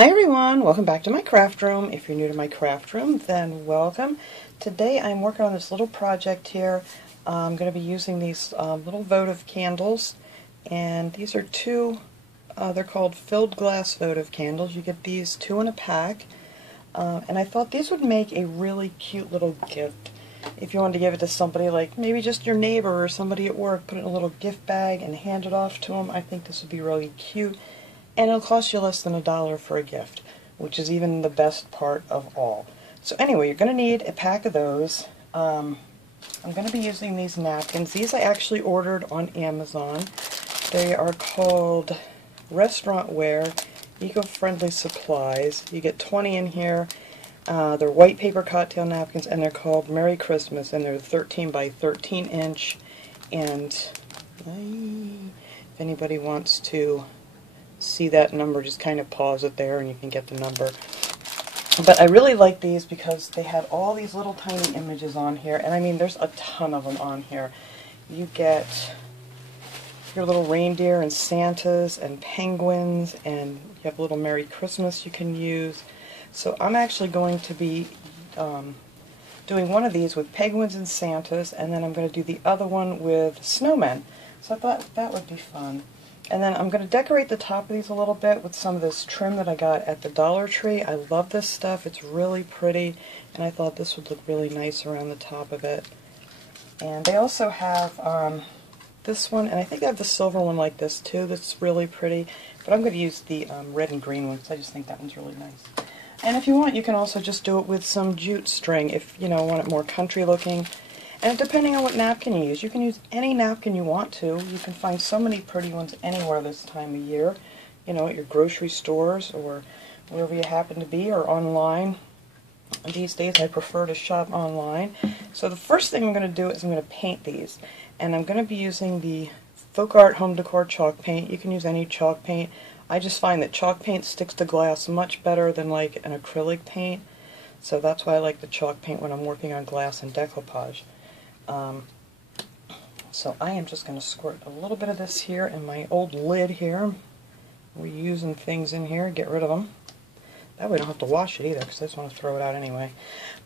Hi everyone, welcome back to my craft room. If you're new to my craft room, then welcome. Today I'm working on this little project here. I'm going to be using these little votive candles, and these are they're called filled glass votive candles. You get these 2 in a pack, and I thought these would make a really cute little gift. If you wanted to give it to somebody, like maybe just your neighbor or somebody at work, put it in a little gift bag and hand it off to them, I think this would be really cute. And it'll cost you less than $1 for a gift, which is even the best part of all. So anyway, you're going to need a pack of those. I'm going to be using these napkins. These I actually ordered on Amazon. They are called Restaurant Wear Eco-Friendly Supplies. You get 20 in here. They're white paper cocktail napkins, and they're called Merry Christmas, and they're 13 by 13 inch. And if anybody wants to see that number, just kind of pause it there and you can get the number. But I really like these because they had all these little tiny images on here, and I mean there's a ton of them on here. You get your little reindeer and Santas and penguins, and you have a little Merry Christmas you can use. So I'm actually going to be doing one of these with penguins and Santas, and then I'm going to do the other one with snowmen. So I thought that would be fun. And then I'm going to decorate the top of these a little bit with some of this trim that I got at the Dollar Tree. I love this stuff. It's really pretty, and I thought this would look really nice around the top of it. And they also have this one, and I think they have the silver one like this too that's really pretty. But I'm going to use the red and green one because I just think that one's really nice. And if you want, you can also just do it with some jute string if you want it more country looking. And depending on what napkin you use, you can use any napkin you want to. You can find so many pretty ones anywhere this time of year, at your grocery stores or wherever you happen to be, or online. These days I prefer to shop online. So the first thing I'm going to do is I'm going to paint these. And I'm going to be using the Folk Art Home Decor chalk paint. You can use any chalk paint. I just find that chalk paint sticks to glass much better than like an acrylic paint. So that's why I like the chalk paint when I'm working on glass and decoupage. So I am just going to squirt a little bit of this here in my old lid here. We're using things in here, get rid of them. That way I don't have to wash it either because I just want to throw it out anyway.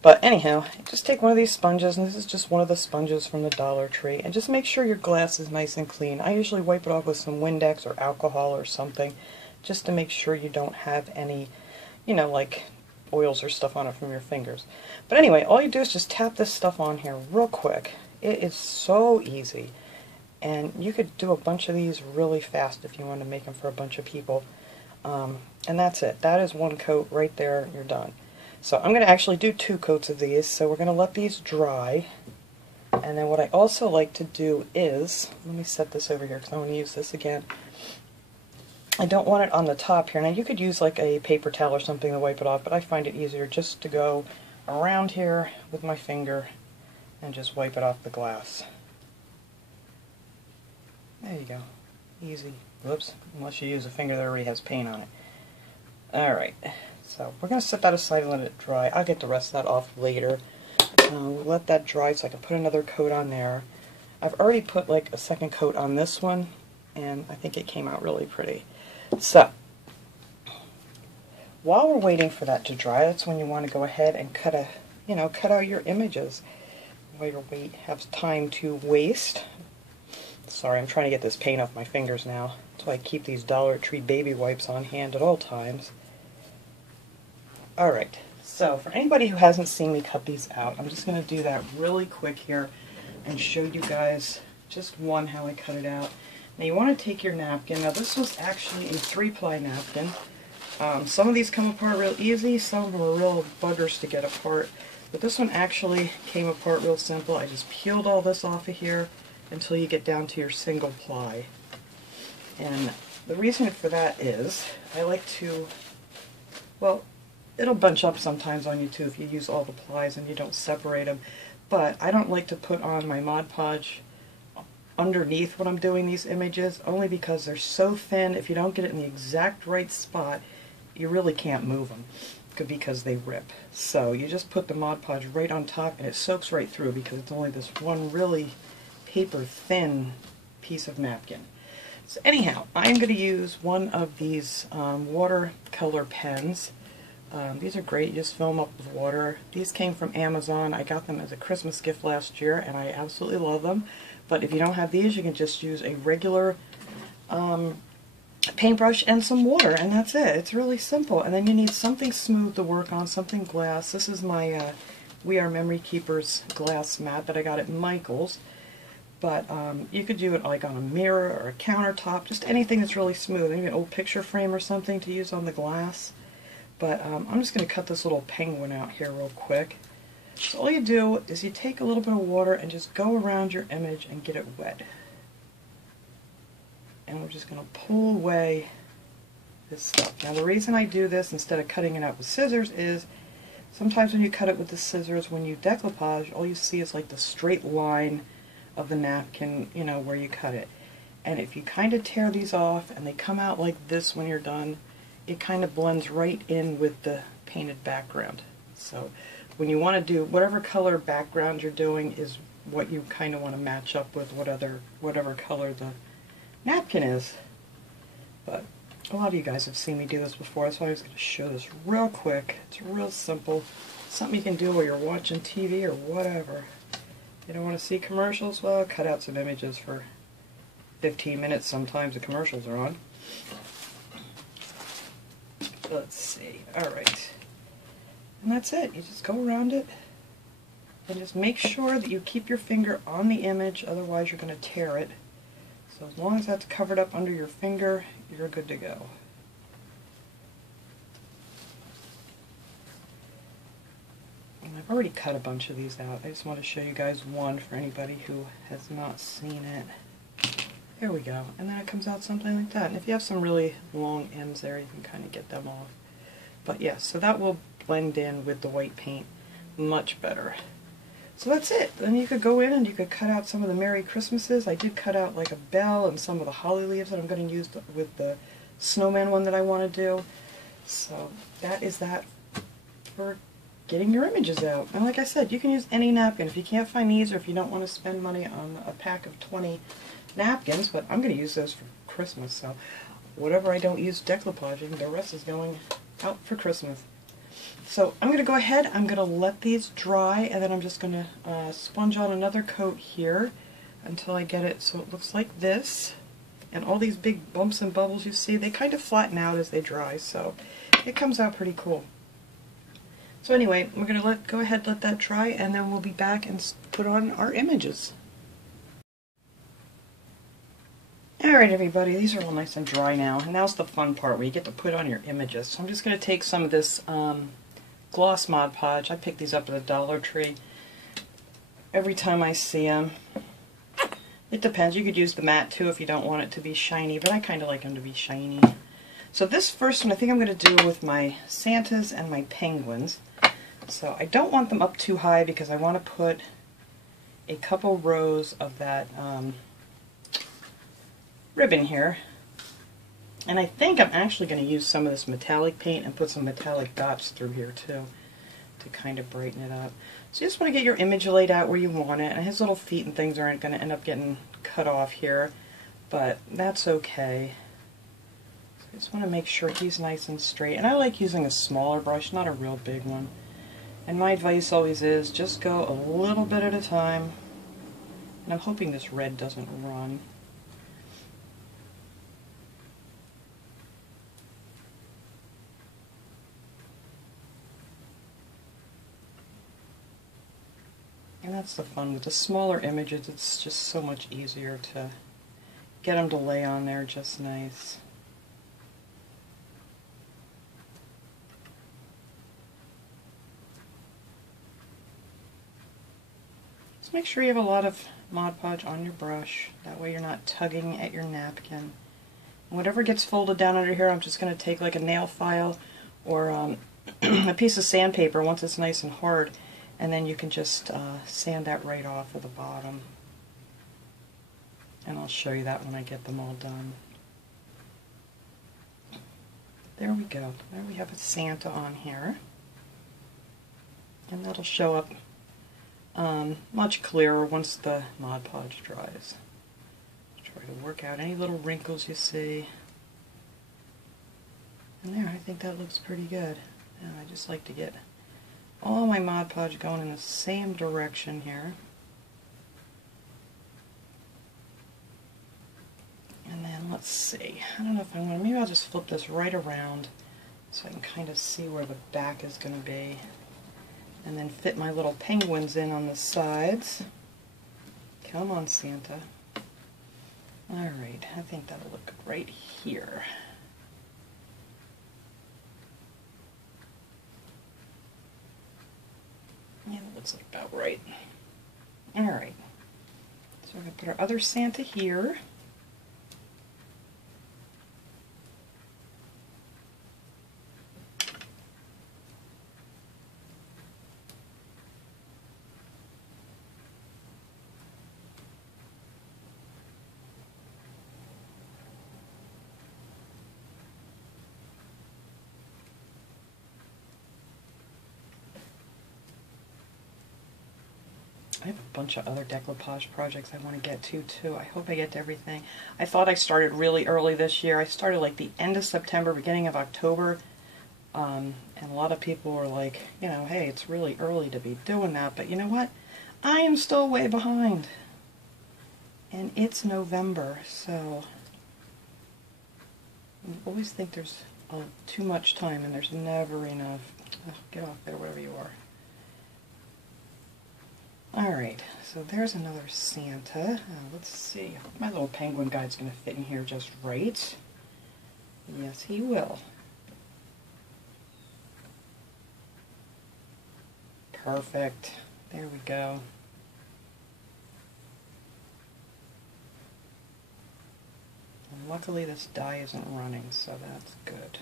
But anyhow, just take one of these sponges, and this is just one of the sponges from the Dollar Tree, and just make sure your glass is nice and clean. I usually wipe it off with some Windex or alcohol or something just to make sure you don't have any, like oils or stuff on it from your fingers. But anyway, all you do is just tap this stuff on here real quick. It is so easy, and you could do a bunch of these really fast if you want to make them for a bunch of people. And that's it. That is one coat right there. You're done. So I'm going to actually do 2 coats of these, so we're going to let these dry. And then what I also like to do is, let me set this over here because I want to use this again. I don't want it on the top here. Now you could use like a paper towel or something to wipe it off, but I find it easier just to go around here with my finger and just wipe it off the glass. There you go. Easy. Whoops. Unless you use a finger that already has paint on it. Alright. So we're going to set that aside and let it dry. I'll get the rest of that off later. Let that dry so I can put another coat on there. I've already put like a second coat on this one, and I think it came out really pretty. So, while we're waiting for that to dry, that's when you want to go ahead and cut out your images while you have time to waste. Sorry, I'm trying to get this paint off my fingers now. That's why I keep these Dollar Tree baby wipes on hand at all times. Alright, so for anybody who hasn't seen me cut these out, I'm just going to do that really quick here and show you guys just how I cut it out. Now you want to take your napkin. Now this was actually a 3-ply napkin. Some of these come apart real easy, some of them are real buggers to get apart. But this one actually came apart real simple. I just peeled all this off of here until you get down to your single ply. And the reason for that is, I like to, well, it'll bunch up sometimes on you too if you use all the plies and you don't separate them. But I don't like to put on my Mod Podge underneath when I'm doing these images, only because they're so thin. If you don't get it in the exact right spot, you really can't move them because they rip. So you just put the Mod Podge right on top and it soaks right through because it's only this one really paper thin piece of napkin. So anyhow, I'm going to use one of these watercolor pens. These are great. You just fill them up with water. These came from Amazon. I got them as a Christmas gift last year, and I absolutely love them. But if you don't have these, you can just use a regular paintbrush and some water, and that's it. It's really simple. And then you need something smooth to work on, something glass. This is my We Are Memory Keepers glass mat that I got at Michael's. But you could do it like on a mirror or a countertop, just anything that's really smooth. Maybe an old picture frame or something to use on the glass. But I'm just going to cut this little penguin out here real quick. So all you do is you take a little bit of water and just go around your image and get it wet. And we're just going to pull away this stuff. Now the reason I do this instead of cutting it out with scissors is sometimes when you cut it with the scissors, when you decoupage, all you see is like the straight line of the napkin, you know, where you cut it. And if you kind of tear these off and they come out like this when you're done, it kind of blends right in with the painted background. So when you want to do whatever color background you're doing is what you kind of want to match up with whatever color the napkin is. But a lot of you guys have seen me do this before, so I was going to show this real quick. It's real simple. Something you can do while you're watching TV or whatever. You don't want to see commercials? Well, cut out some images for 15 minutes sometimes the commercials are on. Let's see. Alright. And that's it. You just go around it and just make sure that you keep your finger on the image, otherwise you're going to tear it. So as long as that's covered up under your finger, you're good to go. And I've already cut a bunch of these out. I just want to show you guys one for anybody who has not seen it. There we go. And then it comes out something like that. And if you have some really long ends there, you can kind of get them off. But yeah, so that will blend in with the white paint much better. So that's it. Then you could go in and you could cut out some of the Merry Christmases. I did cut out like a bell and some of the holly leaves that I'm going to use with the Snowman one that I want to do. So that is that for getting your images out. And like I said, you can use any napkin. If you can't find these or if you don't want to spend money on a pack of 20 napkins, but I'm going to use those for Christmas, so whatever I don't use decoupaging, the rest is going out for Christmas. So I'm going to go ahead, I'm going to let these dry, and then I'm just going to sponge on another coat here until I get it so it looks like this. And all these big bumps and bubbles you see, they kind of flatten out as they dry, so it comes out pretty cool. So anyway, we're going to go ahead, let that dry, and then we'll be back and put on our images. Alright everybody, these are all nice and dry now, and now's the fun part where you get to put on your images. So I'm just going to take some of this gloss Mod Podge. I pick these up at the Dollar Tree every time I see them. It depends, you could use the matte too if you don't want it to be shiny, but I kind of like them to be shiny. So this first one I think I'm going to do with my Santas and my penguins. So I don't want them up too high because I want to put a couple rows of that ribbon here, and I think I'm actually going to use some of this metallic paint and put some metallic dots through here too to kind of brighten it up. So you just want to get your image laid out where you want it, and his little feet and things aren't going to end up getting cut off here, but that's okay. So I just want to make sure he's nice and straight, and I like using a smaller brush, not a real big one. And my advice always is just go a little bit at a time, and I'm hoping this red doesn't run. And that's the fun with the smaller images, it's just so much easier to get them to lay on there just nice. Just make sure you have a lot of Mod Podge on your brush, that way you're not tugging at your napkin. And whatever gets folded down under here, I'm just going to take like a nail file or a piece of sandpaper once it's nice and hard, and then you can just sand that right off of the bottom. And I'll show you that when I get them all done. There we go. There we have a Santa on here. And that'll show up much clearer once the Mod Podge dries. Try Try to work out any little wrinkles you see. And there, I think that looks pretty good. And I just like to get all my Mod Podge going in the same direction here. And then let's see, I don't know if I want to, maybe I'll just flip this right around so I can kind of see where the back is going to be. And then fit my little penguins in on the sides. Come on, Santa. Alright, I think that'll look good right here. Yeah, that looks like about right. Alright, so we're going to put our other Santa here. I have a bunch of other decoupage projects I want to get to too. I hope I get to everything. I thought I started really early this year. I started like the end of September, beginning of October, and a lot of people were like, you know, hey, it's really early to be doing that, but you know what? I am still way behind. And it's November, so I always think there's too much time and there's never enough. Oh, get off there, wherever you are. Alright, so there's another Santa. Let's see. My little penguin guy's going to fit in here just right. Yes, he will. Perfect. There we go. And luckily this die isn't running, so that's good.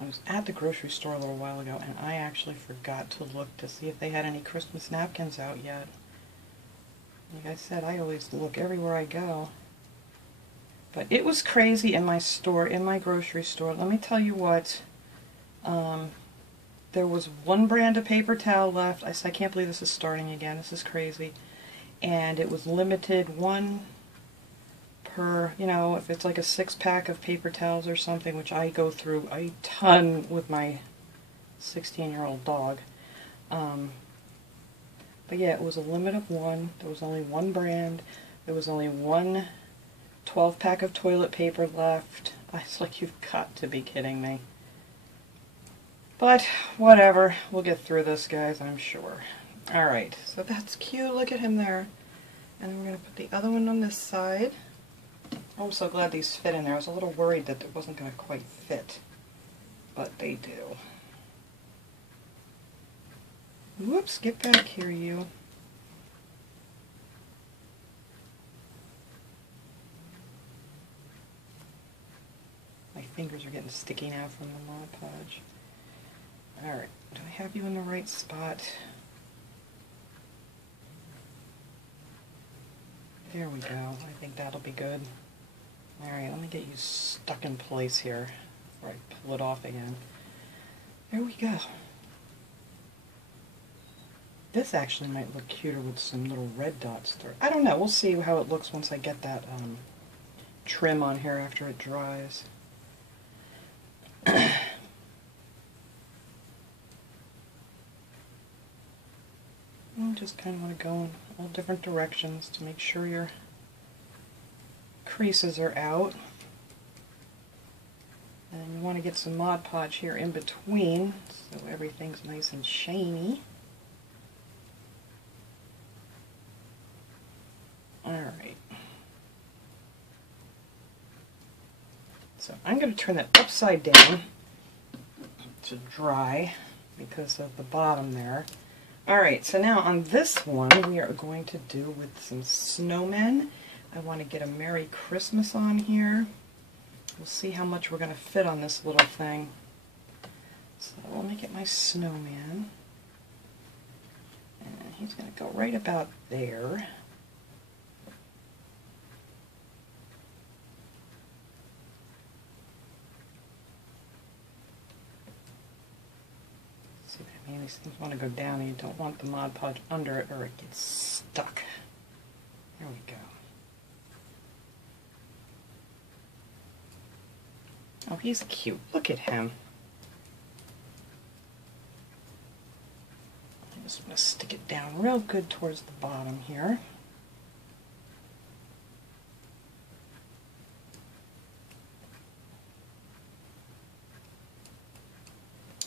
I was at the grocery store a little while ago and I actually forgot to look to see if they had any Christmas napkins out yet. Like I said, I always look everywhere I go. But it was crazy in my store, in my grocery store. Let me tell you what, there was one brand of paper towel left. I said, I can't believe this is starting again. This is crazy. And it was limited, one per, you know, if it's like a 6-pack of paper towels or something, which I go through a ton with my 16-year-old dog. But yeah, it was a limit of one. There was only one brand. There was only one 12-pack of toilet paper left. I was like, you've got to be kidding me. But whatever, we'll get through this, guys, I'm sure. Alright, so that's cute. Look at him there. And we're going to put the other one on this side. I'm so glad these fit in there. I was a little worried that it wasn't going to quite fit, but they do. Whoops, get back here, you. My fingers are getting sticky now from the Mod Podge. Alright, do I have you in the right spot? There we go. I think that'll be good. Alright, let me get you stuck in place here before I pull it off again. There we go. This actually might look cuter with some little red dots through. I don't know. We'll see how it looks once I get that trim on here after it dries. I just kind of want to go in all different directions to make sure your creases are out. And you want to get some Mod Podge here in between so everything's nice and shiny. Alright. So I'm going to turn that upside down to dry because of the bottom there. Alright, so now on this one we are going to do with some snowmen. I want to get a Merry Christmas on here. We'll see how much we're going to fit on this little thing. So let me get my snowman. And he's going to go right about there. See what I mean? These things want to go down and you don't want the Mod Podge under it or it gets stuck. There we go. Oh, he's cute. Look at him. I just want to stick it down real good towards the bottom here.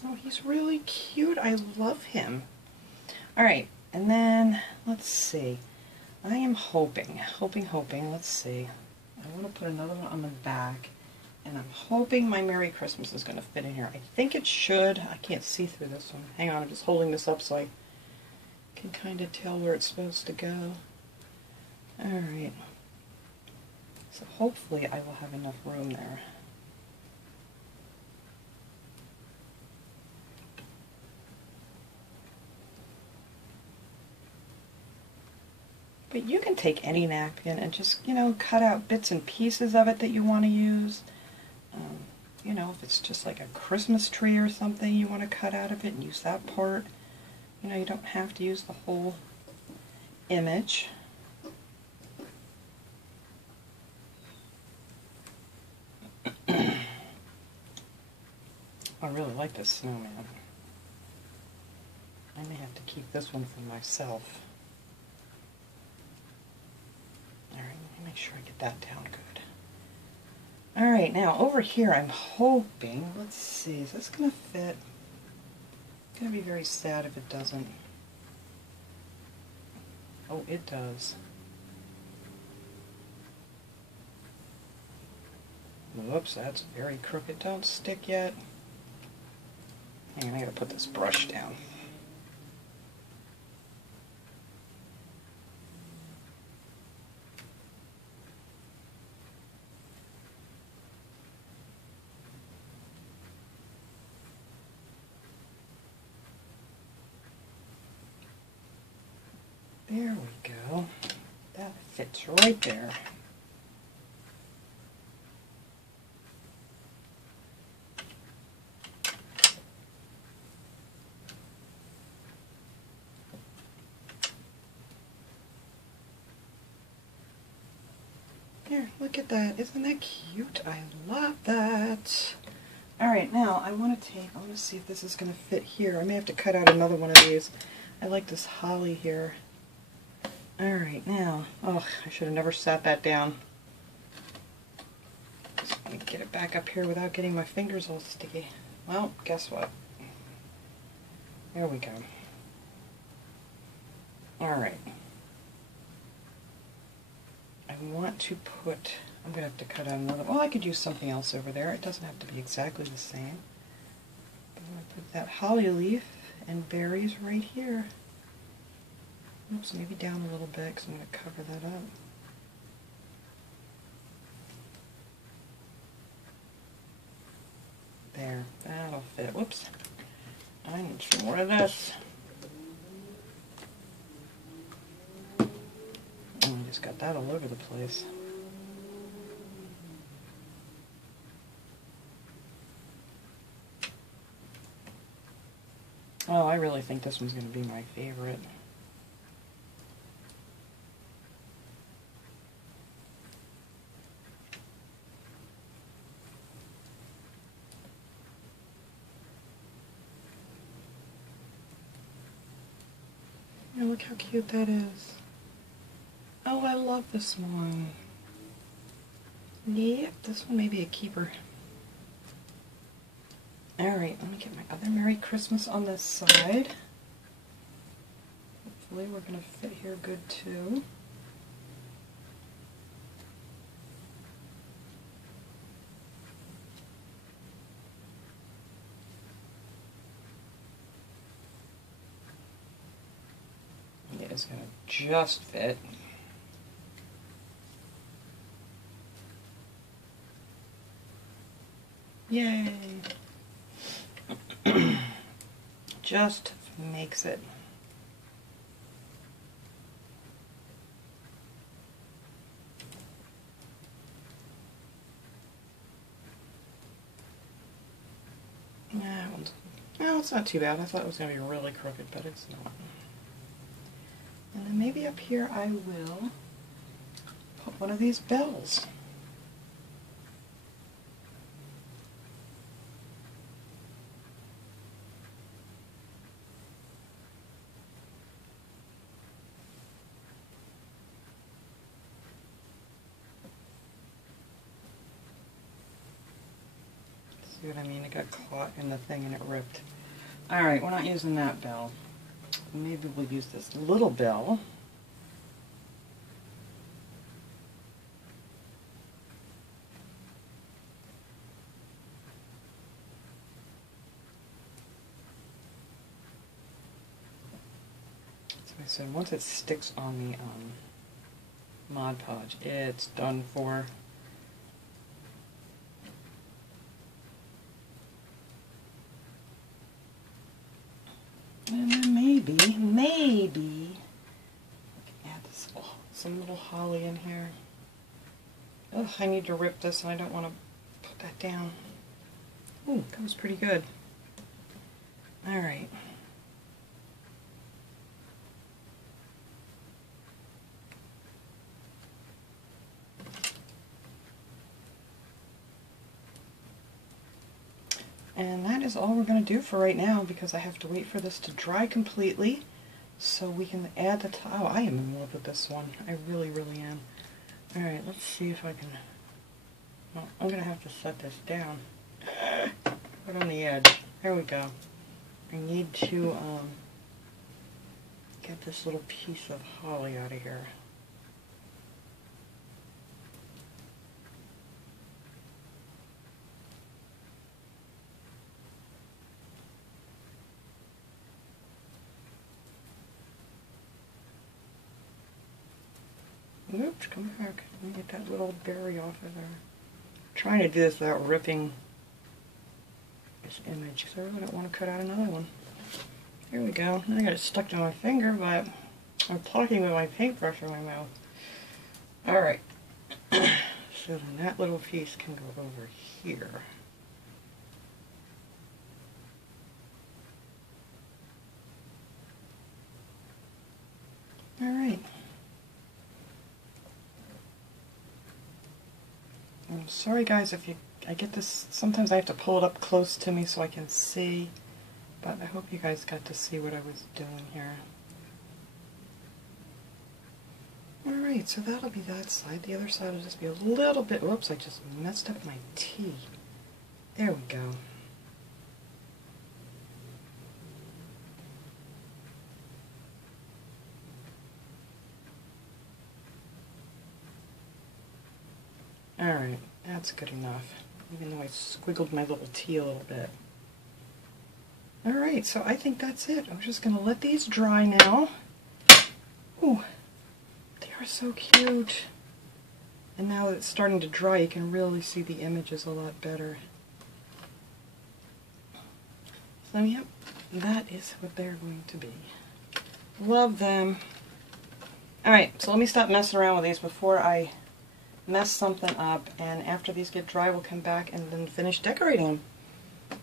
Oh, he's really cute. I love him. All right, and then let's see. I am hoping, let's see. I want to put another one on the back, and I'm hoping my Merry Christmas is going to fit in here. I think it should. I can't see through this one. Hang on, I'm just holding this up so I can kind of tell where it's supposed to go. All right. So hopefully I will have enough room there. But you can take any napkin and just, you know, cut out bits and pieces of it that you want to use. You know, if it's just like a Christmas tree or something you want to cut out of it and use that part. You know, you don't have to use the whole image. I really like this snowman. I may have to keep this one for myself. Alright, let me make sure I get that down good. Alright, now over here I'm hoping, let's see, is this going to fit? It's going to be very sad if it doesn't. Oh, it does. Whoops, that's very crooked. Don't stick yet. Hang on, I gotta put this brush down. There we go. That fits right there. There, look at that. Isn't that cute? I love that. Alright, now I want to see if this is going to fit here. I may have to cut out another one of these. I like this holly here. Alright, now, oh, I should have never sat that down. Just want to get it back up here without getting my fingers all sticky. Well, guess what? There we go. Alright. I want to put, I'm going to have to cut out another, well, I could use something else over there. It doesn't have to be exactly the same. I'm going to put that holly leaf and berries right here. Oops, maybe down a little bit because I'm going to cover that up. There, that'll fit. Whoops. I need some more of this. Oh, I just got that all over the place. Oh, I really think this one's going to be my favorite. Oh, look how cute that is. Oh, I love this one. Yep, this one may be a keeper. Alright, let me get my other Merry Christmas on this side. Hopefully we're going to fit here good too. It is going to just fit. Yay! Just makes it. That one's Well, it's not too bad. I thought it was going to be really crooked, but it's not. And then maybe up here I will put one of these bells. See what I mean? It got caught in the thing and it ripped. Alright, we're not using that bell. Maybe we'll use this little bell. So I said once it sticks on the Mod Podge, it's done for. And then maybe we can add this, some little holly in here. Ugh, I need to rip this and I don't want to put that down. Ooh, that was pretty good. Alright. And that is all we're going to do for right now because I have to wait for this to dry completely so we can add the top. Oh, I am in love with this one. I really, really am. Alright, let's see if I can. Well, I'm going to have to set this down. Put on the edge. There we go. I need to get this little piece of holly out of here. Oops, come back. Let me get that little berry off of there. I'm trying to do this without ripping this image, because I really don't want to cut out another one. Here we go. I got it stuck to my finger, but I'm talking with my paintbrush in my mouth. Alright. So then that little piece can go over here. Alright. I'm sorry guys if I get this, sometimes I have to pull it up close to me so I can see, but I hope you guys got to see what I was doing here. Alright, so that'll be that side. The other side will just be a little bit, whoops, I just messed up my T. There we go. Alright, that's good enough, even though I squiggled my little T a little bit. Alright, so I think that's it. I'm just going to let these dry now. Ooh, they are so cute. And now that it's starting to dry, you can really see the images a lot better. So yep, that is what they're going to be. Love them. Alright, so let me stop messing around with these before I mess something up, and after these get dry we'll come back and then finish decorating them.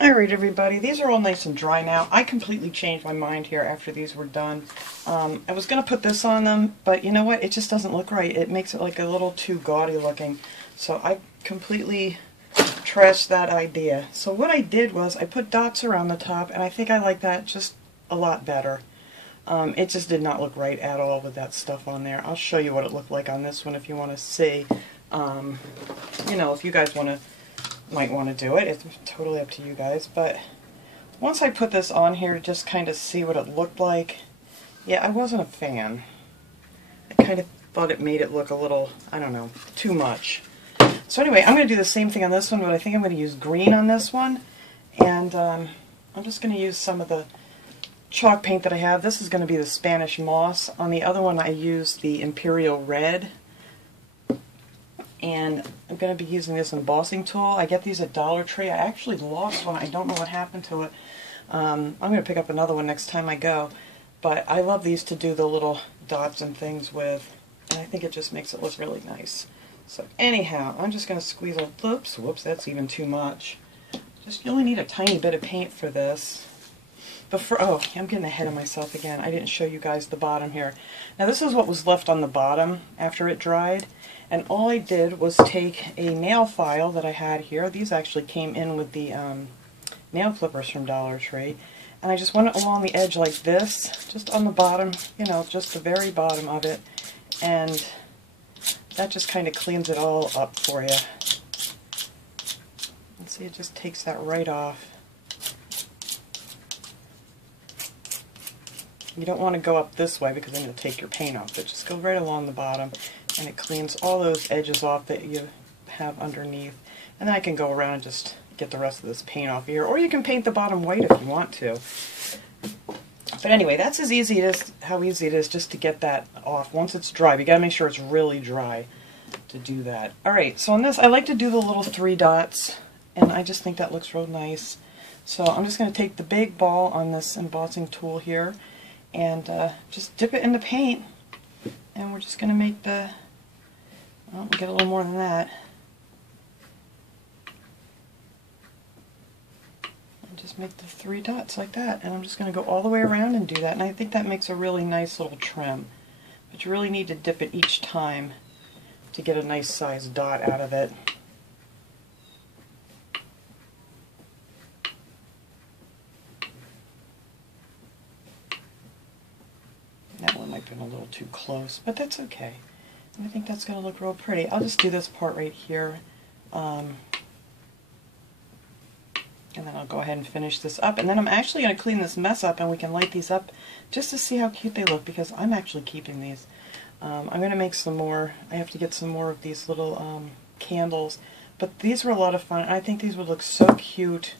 Alright everybody, these are all nice and dry now. I completely changed my mind here after these were done. I was going to put this on them, but you know what, it just doesn't look right. It makes it like a little too gaudy looking. So I completely trashed that idea. So what I did was I put dots around the top, and I think I like that just a lot better. It just did not look right at all with that stuff on there. I'll show you what it looked like on this one if you want to see. You know, if you guys might want to do it. It's totally up to you guys. But once I put this on here to just kind of see what it looked like, yeah, I wasn't a fan. I kind of thought it made it look a little, I don't know, too much. So anyway, I'm going to do the same thing on this one, but I think I'm going to use green on this one. And I'm just going to use some of the chalk paint that I have. This is going to be the Spanish moss. On the other one I used the Imperial Red. And I'm going to be using this embossing tool. I get these at Dollar Tree. I actually lost one. I don't know what happened to it. I'm going to pick up another one next time I go. But I love these to do the little dots and things with. And I think it just makes it look really nice. So anyhow, I'm just going to squeeze a, whoops, that's even too much. you only need a tiny bit of paint for this. But oh, I'm getting ahead of myself again. I didn't show you guys the bottom here. Now this is what was left on the bottom after it dried. And all I did was take a nail file that I had here. These actually came in with the nail clippers from Dollar Tree. And I just went along the edge like this, just on the bottom, you know, just the very bottom of it. And that just kind of cleans it all up for you. And see, it just takes that right off. You don't want to go up this way because then you'll take your paint off, but just go right along the bottom and it cleans all those edges off that you have underneath. And then I can go around and just get the rest of this paint off here, or you can paint the bottom white if you want to. But anyway, that's as easy as how easy it is just to get that off. Once it's dry, you gotta make sure it's really dry to do that. Alright, so on this I like to do the little 3 dots, and I just think that looks real nice. So I'm just going to take the big ball on this embossing tool here and just dip it in the paint, and we're just going to make the, well, we'll get a little more than that. And just make the 3 dots like that, and I'm just going to go all the way around and do that, and I think that makes a really nice little trim. But you really need to dip it each time to get a nice sized dot out of it. That one might have been a little too close, but that's okay. And I think that's going to look real pretty. I'll just do this part right here, and then I'll go ahead and finish this up. And then I'm actually going to clean this mess up, and we can light these up just to see how cute they look, because I'm actually keeping these. I'm going to make some more. I have to get some more of these little candles, but these were a lot of fun, and I think these would look so cute.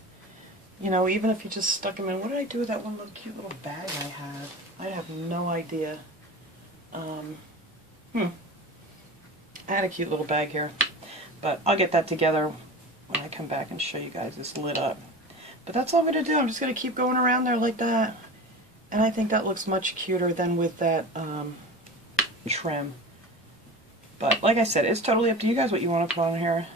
You know, even if you just stuck them in. What did I do with that one little cute little bag I had? I have no idea. I had a cute little bag here, but I'll get that together when I come back and show you guys this lit up. But that's all I'm going to do. I'm just going to keep going around there like that, and I think that looks much cuter than with that trim. But like I said, it's totally up to you guys what you want to put on here.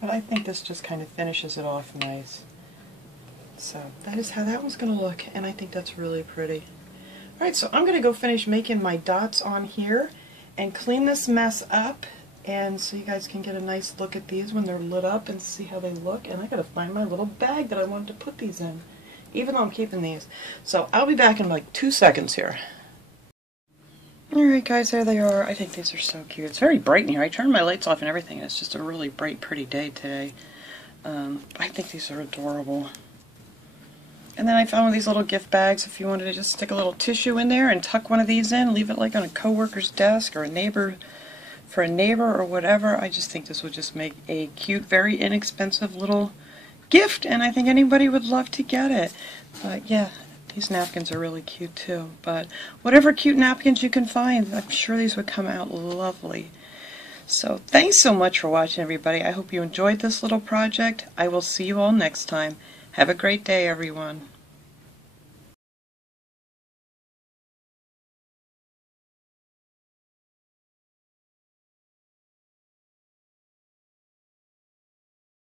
But I think this just kind of finishes it off nice. So that is how that one's going to look, and I think that's really pretty. Alright, so I'm going to go finish making my dots on here and clean this mess up, and so you guys can get a nice look at these when they're lit up and see how they look. And I got to find my little bag that I wanted to put these in, even though I'm keeping these. So I'll be back in like 2 seconds here. Alright guys, there they are. I think these are so cute. It's very bright in here. I turned my lights off and everything, and it's just a really bright, pretty day today. I think these are adorable. And then I found one of these little gift bags if you wanted to just stick a little tissue in there and tuck one of these in, leave it like on a coworker's desk or a neighbor, for a neighbor or whatever. I just think this would just make a cute, very inexpensive little gift, and I think anybody would love to get it. But yeah, these napkins are really cute too. But whatever cute napkins you can find, I'm sure these would come out lovely. So thanks so much for watching, everybody. I hope you enjoyed this little project. I will see you all next time. Have a great day, everyone.